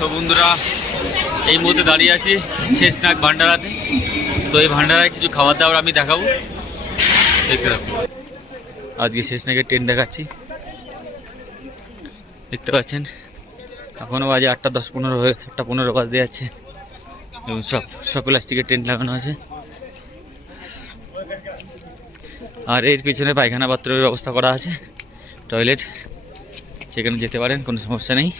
তো বন্ধুরা এই মুহূর্তে দাঁড়িয়ে আছি শেষনাগ ভান্ডারাতে। তো এই ভান্ডারায় কিছু খাবার দাবার আমি দেখাবো, দেখতে থাকো। আজকে শেষনাগের ট্রেন দেখাচ্ছি, দেখতে পাচ্ছেন। এখনও বাজে 8:10-15 হয়ে গেছে, 8:15 বাজতে যাচ্ছে এবং সব প্লাস্টিকের ট্রেন লাগানো আছে। আর এর পিছনে পায়খানা বাথরুমের ব্যবস্থা করা আছে, টয়লেট, সেখানে যেতে পারেন, কোনো সমস্যা নেই।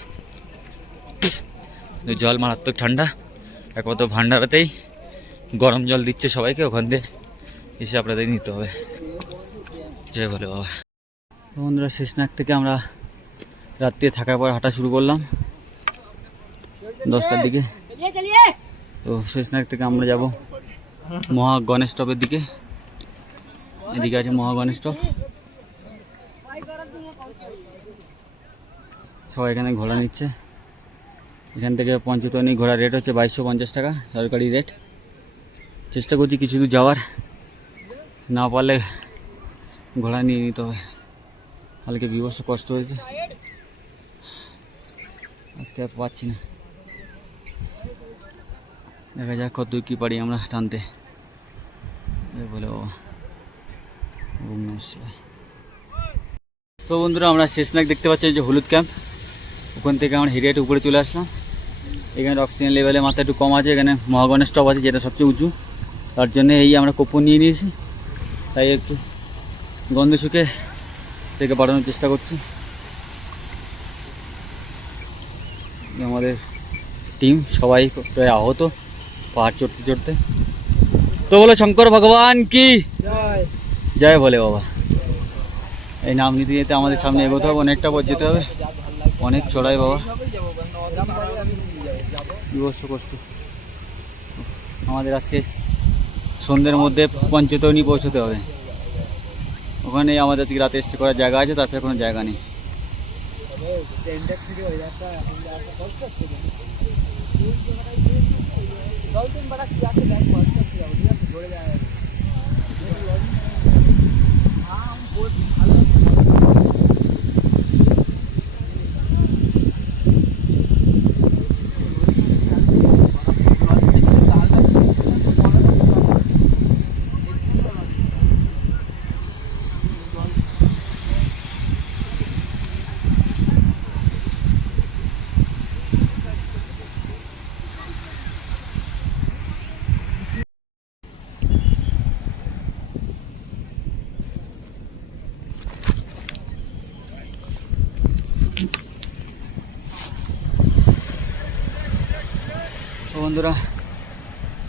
জল মারাত্মক ঠান্ডা, একমাত্র ভান্ডারাতেই গরম জল দিচ্ছে সবাইকে, ওখান থেকে এসে আপনাদের নিতে হবে। জয় বলে বাবা। বন্ধুরা শেষনাগ থেকে আমরা রাত্রে থাকার পর হাঁটা শুরু করলাম 10টার দিকে। তো শেষনাগ থেকে আমরা যাব মহা গণেশ টপের দিকে। এদিকে আছে মহা গণেশ টপ। সবাই এখানে ঘোড়া নিচ্ছে। এখান থেকে পঞ্চতনী ঘোড়ার রেট হচ্ছে 2250 টাকা, সরকারি রেট। চেষ্টা করছি কিছু দূর যাওয়ার, না পারলে ঘোড়া নিয়ে নিতে হবে। কালকে বিভৎস কষ্ট হয়েছে, আজকে আর পাচ্ছি না। দেখা যাক কত দূর কী পারি আমরা টানতে, বলে বাবা। তো বন্ধুরা আমরা শেষনাগ দেখতে পাচ্ছি যে হলুদ ক্যাম্প, ওখান থেকে আমরা হেঁটে হেঁটে উপরে চলে আসলাম। এখানে অক্সিজেন লেভেলে মাথা একটু কম আছে, এখানে মহাগণেশ স্টপ আছে যেটা সবচেয়ে উঁচু, তার জন্য এই আমরা কোপন নিয়ে নিয়েছি। তাই একটু গন্ধ শুকে থেকে বাড়ানোর চেষ্টা করছি। আমাদের টিম সবাই প্রায় আহত পাহাড় চড়তে চড়তে। তো বলো শঙ্কর ভগবান কি জয় বলে বাবা। এই নাম নিতে যেতে আমাদের সামনে এগোতে হবে, অনেকটা পথ যেতে হবে, অনেক চড়াই বাবা, বিভৎস কষ্ট। আমাদের আজকে সন্ধ্যের মধ্যে পঞ্চতনী পৌঁছতে হবে, ওখানে আমাদের আজকে রাতে স্টে করার জায়গা আছে, তাছাড়া কোনো জায়গা নেই। বন্ধুরা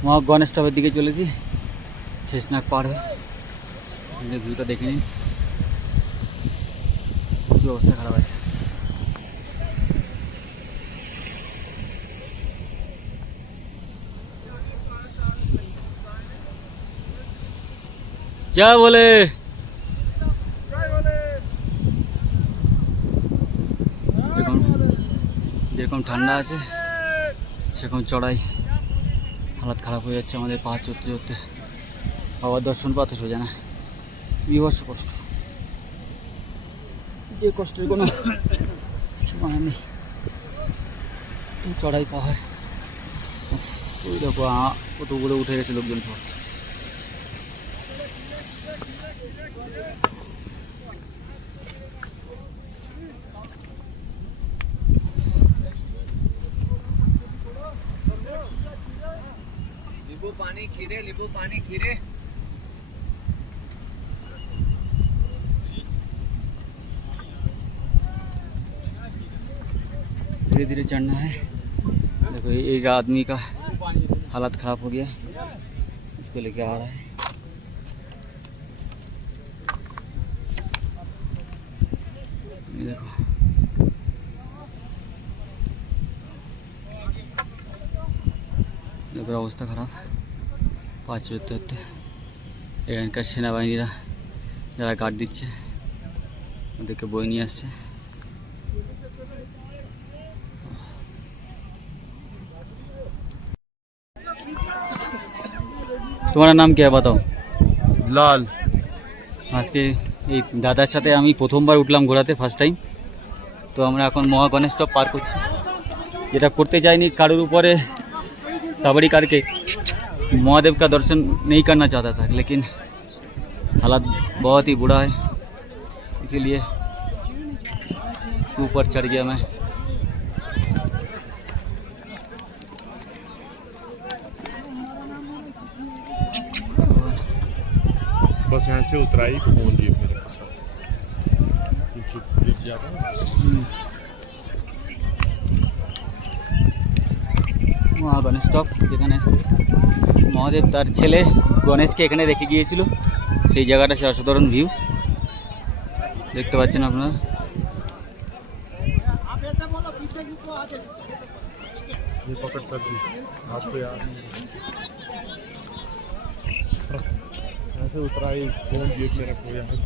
মহা গণেশ টপের দিকে চলেছি, শেষনাগ পার হয়ে। ভিউটা দেখে নিন, প্রচুর অবস্থা খারাপ আছে। যা বলে যেরকম ঠান্ডা আছে সেরকম চড়াই, হালাত খারাপ হয়ে যাচ্ছে আমাদের পাহাড় চড়তে চড়তে। বাবার দর্শন পাতে সোজা না, বিভৎস কষ্ট, যে কষ্টের কোনো সীমানা নেই। তো চড়াই পাহাড়, ওই দেখো কতগুলো উঠে গেছে লোকজন সব। नींबू पानी खीरे धीरे धीरे चढ़ना है। देखो एक आदमी का हालत खराब हो गया, इसको लेके आ रहा है। देखो দেখো অবস্থা খারাপ, পাঁচ চড়তে হতে। এখানকার সেনাবাহিনীরা যারা গার্ড দিচ্ছে ওদেরকে বই নিয়ে আসছে। তোমার নাম কি बताओ? লাল। আজকে এই দাদার সাথে আমি প্রথমবার উঠলাম ঘোড়াতে, ফার্স্ট টাইম। তো আমরা এখন মহা গণেশ টপ পার করছি। যেটা করতে जाएनी कारों ऊपर सवारी करके महादेव का दर्शन नहीं करना चाहता था, लेकिन हालात बहुत ही बुरा है, इसीलिए इसके ऊपर चढ़ गया मैं। बस यहाँ से उतराई फोन दिए मेरे को सब गणेश टप যেখানে মহাদেব তার ছেলে গণেশকে এখানে রেখে গিয়েছিল, সেই জায়গাটা সে অসাধারণ ভিউ দেখতে পাচ্ছেন আপনারা। ये पकड़ सब्जी हाथ पे यार ऐसे उतराई फोन दिए मेरे को यहाँ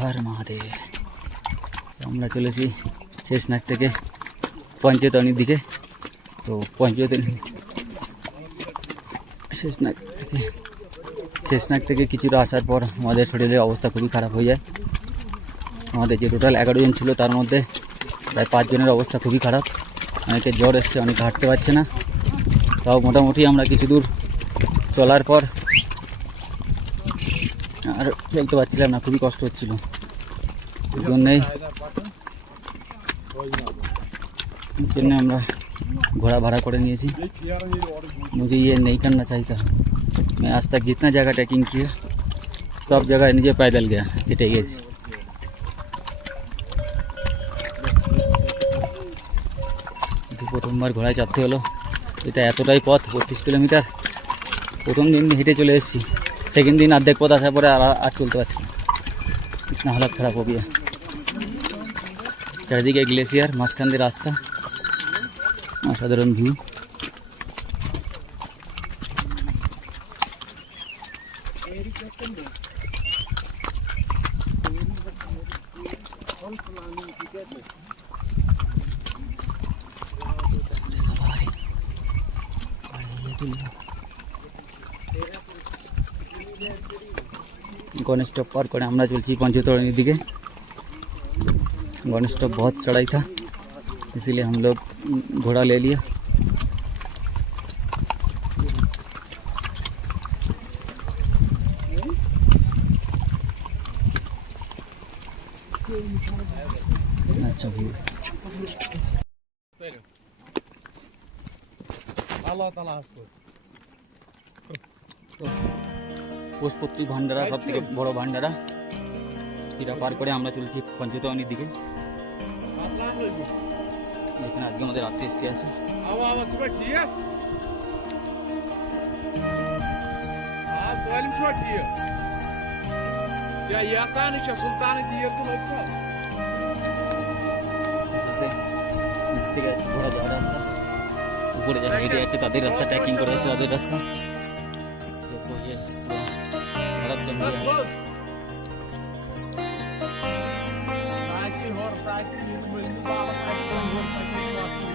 हर महादेव। আমরা চলেছি শেষনাগ থেকে পঞ্চতনির দিকে। তো শেষনাগ থেকে কিছুটা আসার পর আমাদের শরীরের অবস্থা খুবই খারাপ হয়ে যায়। আমাদের যে টোটাল 11 জন ছিল তার মধ্যে প্রায় 5 জনের অবস্থা খুবই খারাপ, অনেকে জ্বর এসছে, অনেকে হাঁটতে পারছে না। তাও মোটামুটি আমরা কিছু দূর চলার পর আর চলতে পারছিলাম না, খুবই কষ্ট হচ্ছিল। এই জন্যই আমরা घोड़ा भाड़ा করে নিয়েছি। मुझे ये नहीं करना चाहिए था। मैं आज तक जितना जगह ट्रैकिंग किया सब जगह नीचे पैदल गया, हेঁটে গেছি। প্রথমবার ঘোড়ায় চাপতে হলো, এটা এতটাই পথ 32 কিলোমিটার। প্রথম দিন হেঁটে চলে এসেছি, সেকেন্ড দিন অর্ধেক পথ আসার পরে আর চলতে পারছি না, इतना हालत खराब हो गया। চারিদিকে গ্লেসিয়ার, মাঝখান দিয়ে রাস্তা, অসাধারণ ভিউ। गणेश टॉप पार कर আমরা চলছি पंचतरणी दिखे। गणेश टॉप बहुत चढ़ाई था, इसीलिए हम लोग घोड़ा ले लिया। अच्छा व्यू। পুষ্পত্রী ভান্ডারা সব থেকে বড় ভান্ডারা, এটা পার করে আমরা চলছি পঞ্চতরণীর দিকে। এখানে আজকে আমাদের রাত্রি স্টে আছে। ঘোড়া যাওয়ার রাস্তা, উপরে যারা হেঁটে আছে তাদের রাস্তা, ট্রেকিং করে আছে তাদের রাস্তা।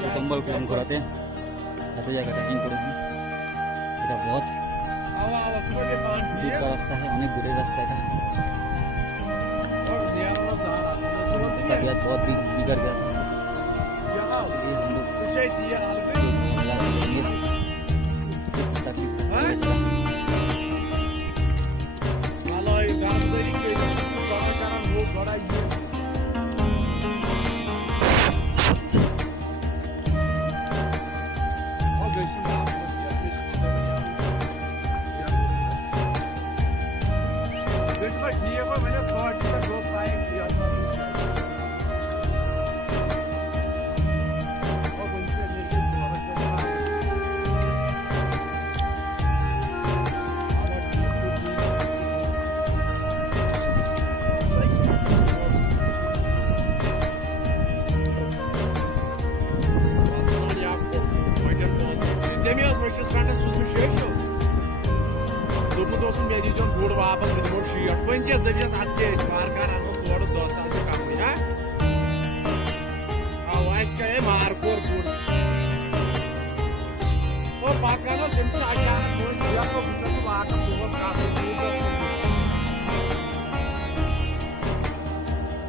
প্রথমবার উঠলাম ঘোরাতে, এত জায়গা ট্রেকিং করেছি। এটা बहुत दूर का रास्ता है, अनेक दूर रास्ता है। तबीयत बहुत बिगड़ गया था, इसलिए हम लोग Demiyoruz mu? Şu senden susmuş ya şu. दोपहर दोस्तों मैं दीजिए गुड़ वापस रिमोट शीट 50 दबियस आते स्मार कर हम गुड़ 10 साल से काम है आवाज का है मारकोर गुड़ ओ पाकाना तुमसे आया गुड़ या तो सब वाका बहुत काम है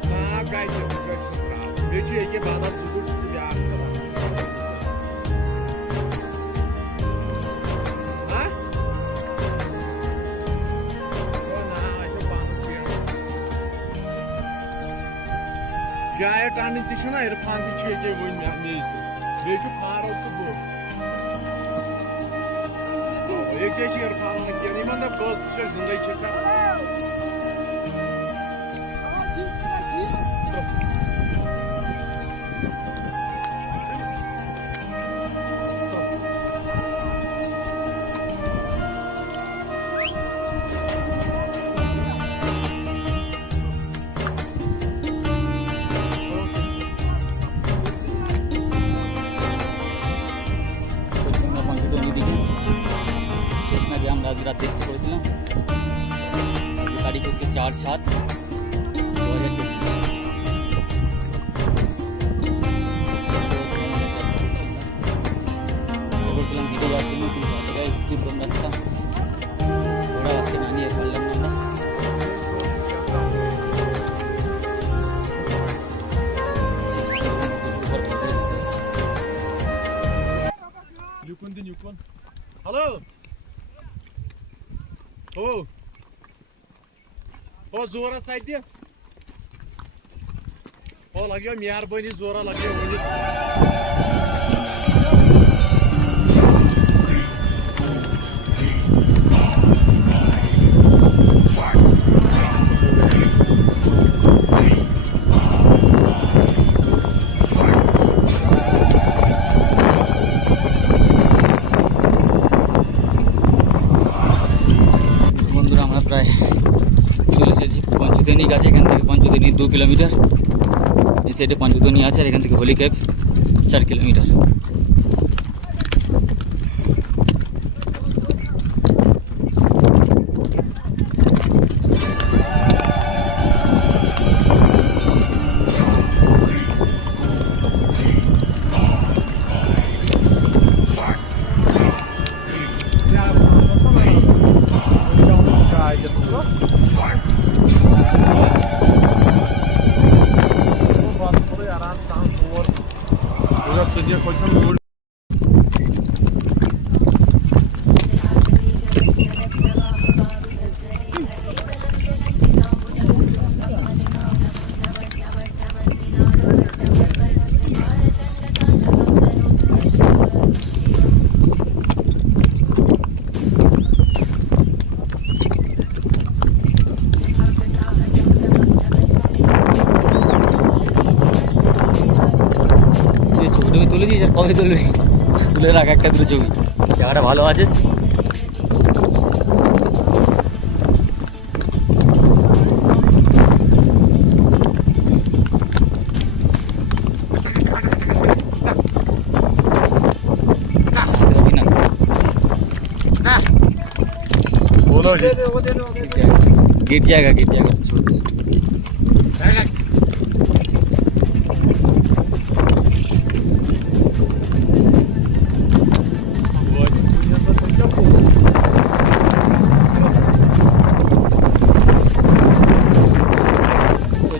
हां गाइस गुड़ सब काम बेची के बाद अब गुड़ से यार Jaya tanın dışına Irfan dişeye oynayan neyse. Belki para oldu bu. Ekeci Irfan'ın yanından da boz bir şey zindayı çeker. আমরা রাত টেস্ট করেছিলাম তারিখ হচ্ছে 4/7/2024 বলছিলাম ভিডিও যাওয়ার জন্য কিন্তু জায়গায় দুর্গম রাস্তা ঘোড়া আসছে না নিয়ে পারলাম না আমরা Yukun. Hello. O zora saydı. O lagıyor miyar boyunu zora lagıyor boyunu. প্রায় চলে এসেছি পঞ্চদেনী গাছে এখান থেকে পঞ্চদেনী 2 কিলোমিটার এই সাইডে পঞ্চদেনী আছে আর এখান থেকে হোলি ক্যাপ 4 কিলোমিটার তুলে দিয়েছি আর কবে তুলবি তুলে রাখ একটা দুটো ছবি জায়গাটা ভালো আছে गिर जाएगा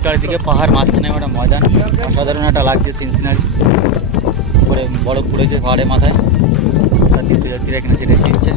চারিদিকে পাহাড় মাঝখানে একটা ময়দান অসাধারণ একটা লাগছে সিনসিনারি উপরে বরফ পড়েছে পাহাড়ের মাথায় তার তীর্থযাত্রীরা এখানে সেটা দিচ্ছে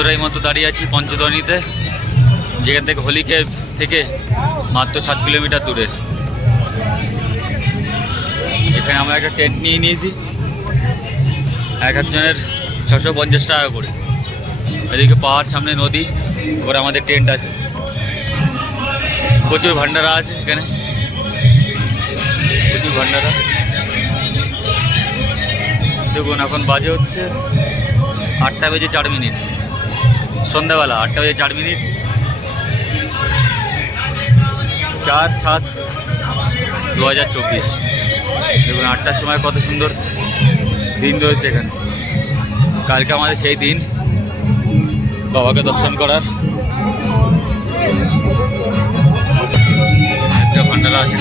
বন্ধুরা এই মতো দাঁড়িয়ে আছি পঞ্চতরণীতে, যেখান থেকে হোলিকে থেকে মাত্র 7 কিলোমিটার দূরে। এখানে আমরা একটা টেন্ট নিয়ে নিয়েছি, এক একজনের 650 টাকা করে। এদিকে পাহাড়, সামনে নদী, ওপরে আমাদের টেন্ট আছে। প্রচুর ভান্ডারা আছে এখানে, প্রচুর ভান্ডারা। দেখুন এখন বাজে হচ্ছে 8টা বেজে 4 মিনিট, সন্ধ্যাবেলা 8টা বেজে 4 মিনিট। 4/7/2024। দেখুন 8টার সময় কত সুন্দর দিন রয়েছে এখানে। কালকে আমাদের সেই দিন বাবাকে দর্শন করার। একটা ভান্ডারা আছে।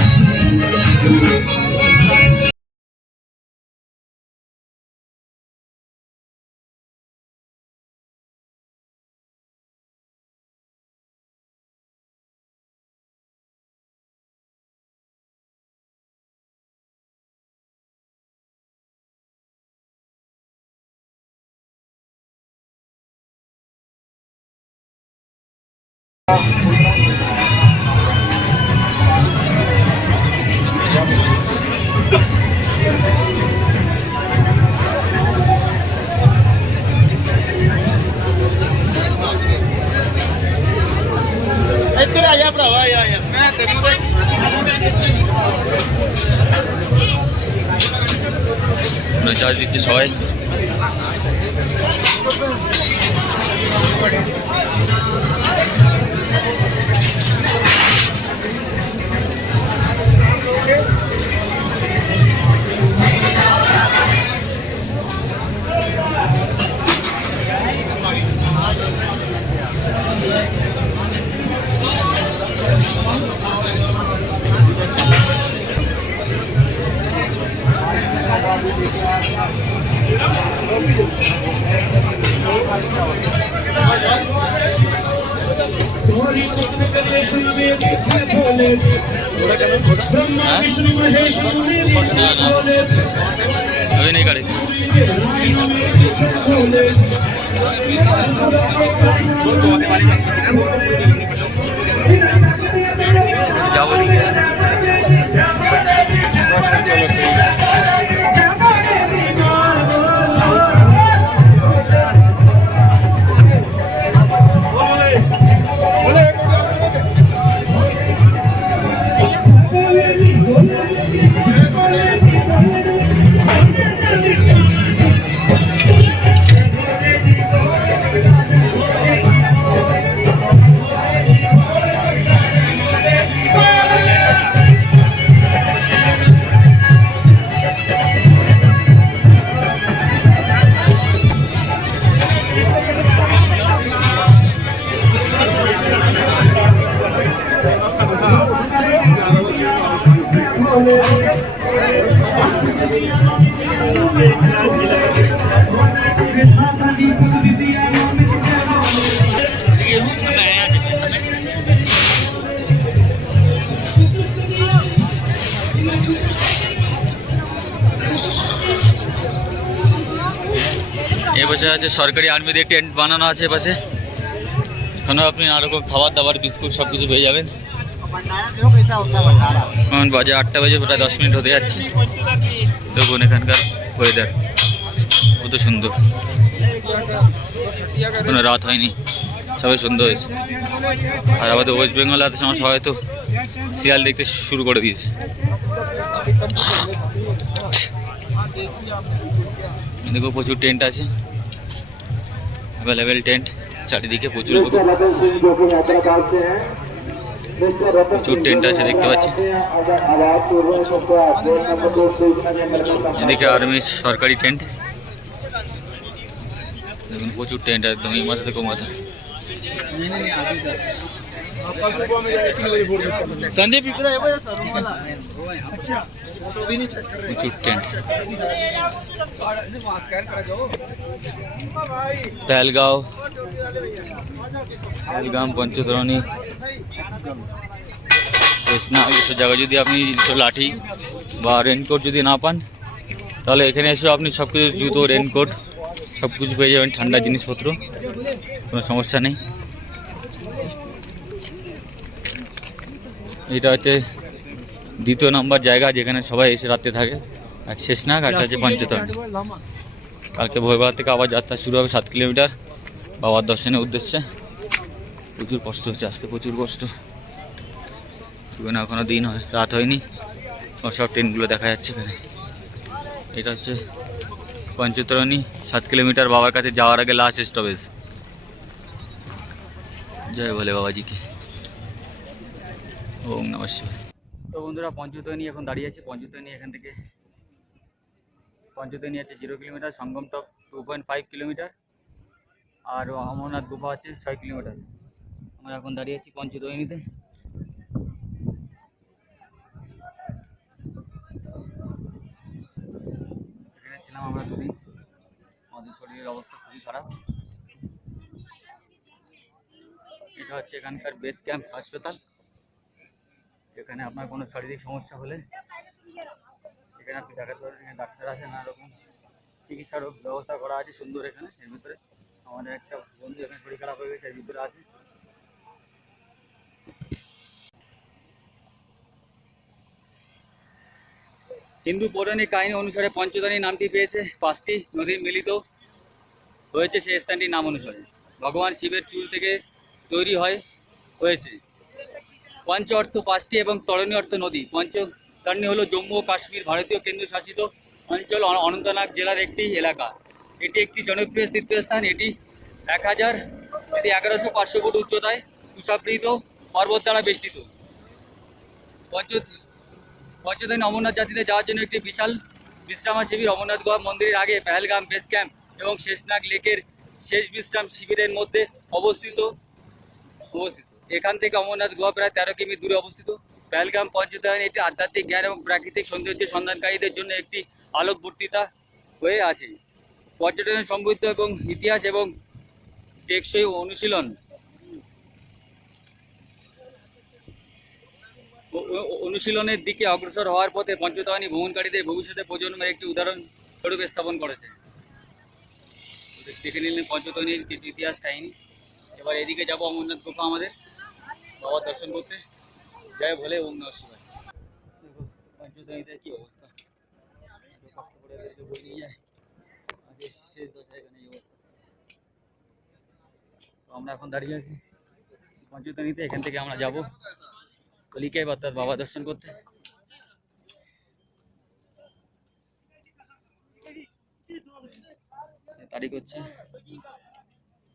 চার্জ দিচ্ছে সবাই। अभी नहीं करी जाओ এপাশে আছে সরকারি আর্মিদের টেন্ট বানানো আছে। এপাশে এখানেও আপনি নানা রকম খাবার দাবার, বিস্কুট সব কিছু পেয়ে যাবেন। এখন বাজে 8টা বেজে প্রায় 10 মিনিট হতে যাচ্ছে। দেখুন এখানকার ওয়েদার কত সুন্দর, কোনো রাত হয়নি, সবাই সুন্দর হয়েছে। আর আমাদের ওয়েস্ট বেঙ্গল এত সময় সবাই তো শিয়াল দেখতে শুরু করে দিয়েছে। দেখো প্রচুর টেন্ট আছে, অ্যাভেলেবেল টেন্ট চারিদিকে, প্রচুর প্রচুর টেন্ট আছে দেখতে পাচ্ছি। এদিকে আর্মির সরকারি টেন্ট, দেখুন প্রচুর টেন্ট একদম এই মাথা থেকে মাথা। संदीप प्रचुर टेंट पहलगाम पंचतरणी कृष्णा এইসব জায়গায় যদি আপনি লাঠি বা রেনকোট যদি না পান তাহলে এখানে এসে আপনি সব কিছু জুতো রেনকোট সব কিছু পেয়ে যাবেন, ঠান্ডা জিনিসপত্র। কোনো সমস্যা নেই। এটা হচ্ছে দ্বিতীয় নম্বর জায়গা যেখানে সবাই এসে রাত্রে থাকে। আর শেষনাগ আর একটা হচ্ছে পঞ্চতরণী। কালকে ভোরবেলা থেকে আবার যাত্রা শুরু হবে 7 কিলোমিটার বাবার দর্শনের উদ্দেশ্যে। প্রচুর কষ্ট হচ্ছে, আসতে প্রচুর কষ্ট। এখনো দিন হয়, রাত হয়নি, সব ট্রেনগুলো দেখা যাচ্ছে এখানে। এটা হচ্ছে পঞ্চতরণী 7 কিলোমিটার বাবার কাছে যাওয়ার আগে লাস্ট স্টপেজ। জয় বলে বাবাজিকে, ওম নমঃ শিবায়। তো বন্ধুরা পঞ্চতরণী এখন দাঁড়িয়ে আছে। পঞ্চতরণী এখান থেকে পঞ্চতরণী আছে 0 কিলোমিটার, সঙ্গম টপ 2.5 কিলোমিটার, আর অমরনাথ গুফা আছে 6 কিলোমিটার। আমরা এখন দাঁড়িয়ে আছি পঞ্চতরণীতে। এখানে ছিলাম আমরা দুদিন, আমাদের শরীরের অবস্থা খুবই খারাপ। এটা হচ্ছে এখানকার বেস ক্যাম্প হাসপাতাল। এখানে আপনার কোনো শারীরিক সমস্যা হলে এখানে আপনি দেখাতে পারবেন। এখানে ডাক্তার আছে, নানা রকম চিকিৎসার ব্যবস্থা করা আছে সুন্দর। এখানে এর ভিতরে আমাদের একটা বন্ধু এখানে শরীর খারাপ হয়ে গেছে, এর ভিতরে আছে। হিন্দু পৌরাণিক কাহিনী অনুসারে পঞ্চতরণী নামটি পেয়েছে 5টি নদীর মিলিত হয়েছে সেই স্থানটির নাম অনুসারে। ভগবান শিবের চুল থেকে তৈরি হয়েছে। পঞ্চ অর্থ 5টি এবং তরণী অর্থ নদী। পঞ্চতরণী হলো জম্মু ও কাশ্মীর ভারতীয় কেন্দ্রশাসিত অঞ্চল অনন্তনাগ জেলার একটি এলাকা। এটি একটি জনপ্রিয় তীর্থস্থান। এটি 11,500 ফুট উচ্চতায় তুষারাবৃত পর্বত দ্বারা বেষ্টিত। পঞ্চতরণী অমরনাথ যাত্রীদের যাওয়ার জন্য একটি বিশাল বিশ্রাম শিবির। অমরনাথ গুহা মন্দিরের আগে পেহেলগাম বেস ক্যাম্প এবং শেষনাগ লেকের শেষ বিশ্রাম শিবিরের মধ্যে অবস্থিত। এখান থেকে অমরনাথ গুহা প্রায় 13 কিমি দূরে অবস্থিত। পেহেলগাম পঞ্চতরণী একটি আধ্যাত্মিক জ্ঞান এবং প্রাকৃতিক সৌন্দর্যের সন্ধানকারীদের জন্য একটি আলোকবর্তিতা হয়ে আছে। পর্যটনের সমৃদ্ধ এবং ইতিহাস এবং টেকসই অনুশীলনের দিকে অগ্রসর হওয়ার পথে পঞ্চতরণী ভ্রমণকারীদের ভবিষ্যতে প্রজন্মের একটি উদাহরণ স্বরূপ স্থাপন করেছে। দেখে নিলেন পঞ্চতরণীর কিছু ইতিহাস কাহিনী। এবার এদিকে যাবো অমরনাথ গুফা আমাদের বাবার দর্শন করতে। জয় ভোলে, ওম নমঃ শিবায়। দেখো পঞ্চতরণীতে কি অবস্থা, এত কষ্ট করে এদেরকে বই নিয়ে যায়, আগে শেষ দশা এখানে এই অবস্থা। তো আমরা এখন দাঁড়িয়ে আছি পঞ্চতরণীতে। এখান থেকে আমরা যাবো কলিকায় অর্থাৎ বাবা দর্শন করতে। তারিখ হচ্ছে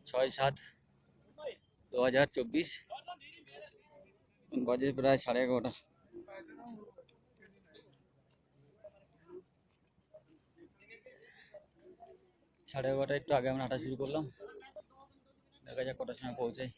6/7/2024, বাজে প্রায় 11:30। সাড়ে 11:30 একটু আগে আমরা হাঁটা শুরু করলাম। দেখা যাক কটার সময় পৌঁছাই।